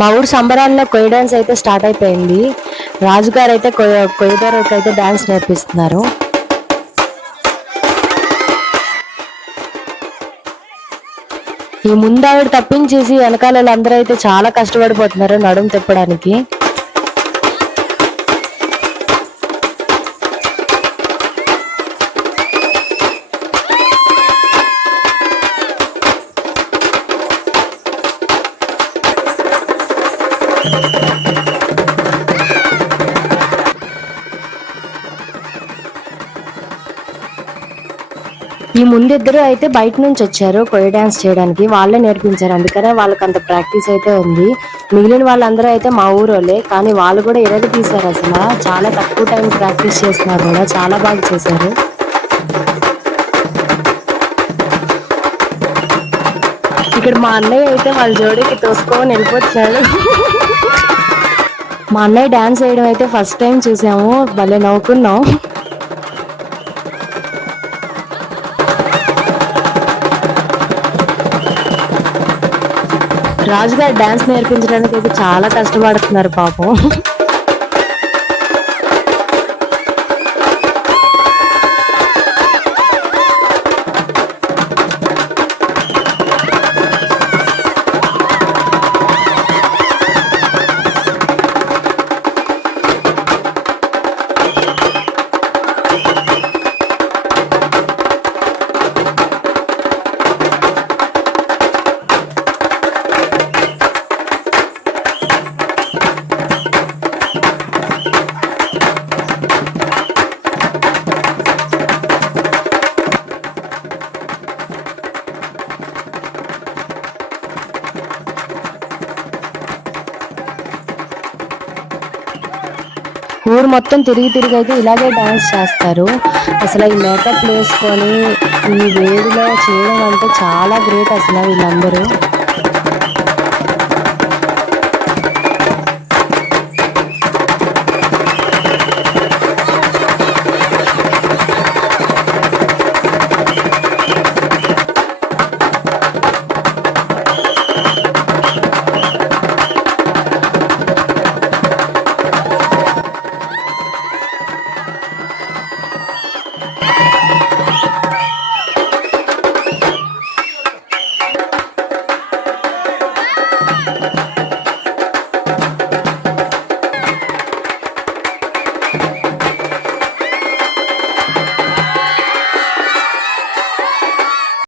మా ఊరు సంబరాల్లో కొయ్య డాన్స్ అయితే స్టార్ట్ అయిపోయింది. రాజుగారు అయితే కొయ్యదారుకి అయితే డాన్స్ నేర్పిస్తున్నారు. ఈ ముందు ఆవిడ తప్పించేసి వెనకాల వాళ్ళందరూ అయితే చాలా కష్టపడిపోతున్నారు నడుము తిప్పడానికి. ఈ ముందిద్దరు అయితే బయట నుంచి వచ్చారు కొయ్య డాన్స్ చేయడానికి. వాళ్ళే నేర్పించారు, అందుకనే వాళ్ళకి అంత ప్రాక్టీస్ అయితే ఉంది. మిగిలిన వాళ్ళందరూ అయితే మా ఊరోళ్ళే, కానీ వాళ్ళు కూడా ఇరగ తీశారు. అసలు చాలా తక్కువ టైం ప్రాక్టీస్ చేస్తున్నారు కూడా, చాలా బాగా చేశారు. ఇక్కడ మా అన్నయ్య అయితే వాళ్ళ జోడీకి తోసుకొని వెళ్ళిపోతున్నాడు. మా అన్నయ్య డాన్స్ వేయడం అయితే ఫస్ట్ టైం చూసాము, భలే నవ్వుకున్నాం. రాజుగారు డాన్స్ నేర్పించడానికి అయితే చాలా కష్టపడుతున్నారు పాపం. ఊరు మొత్తం తిరిగి తిరిగి అయితే ఇలాగే డాన్స్ చేస్తారు. అసలు ఈ మేకప్ వేసుకొని ఈ వేడిలో చేయడం అంటే చాలా గ్రేట్ అసలు వీళ్ళందరూ.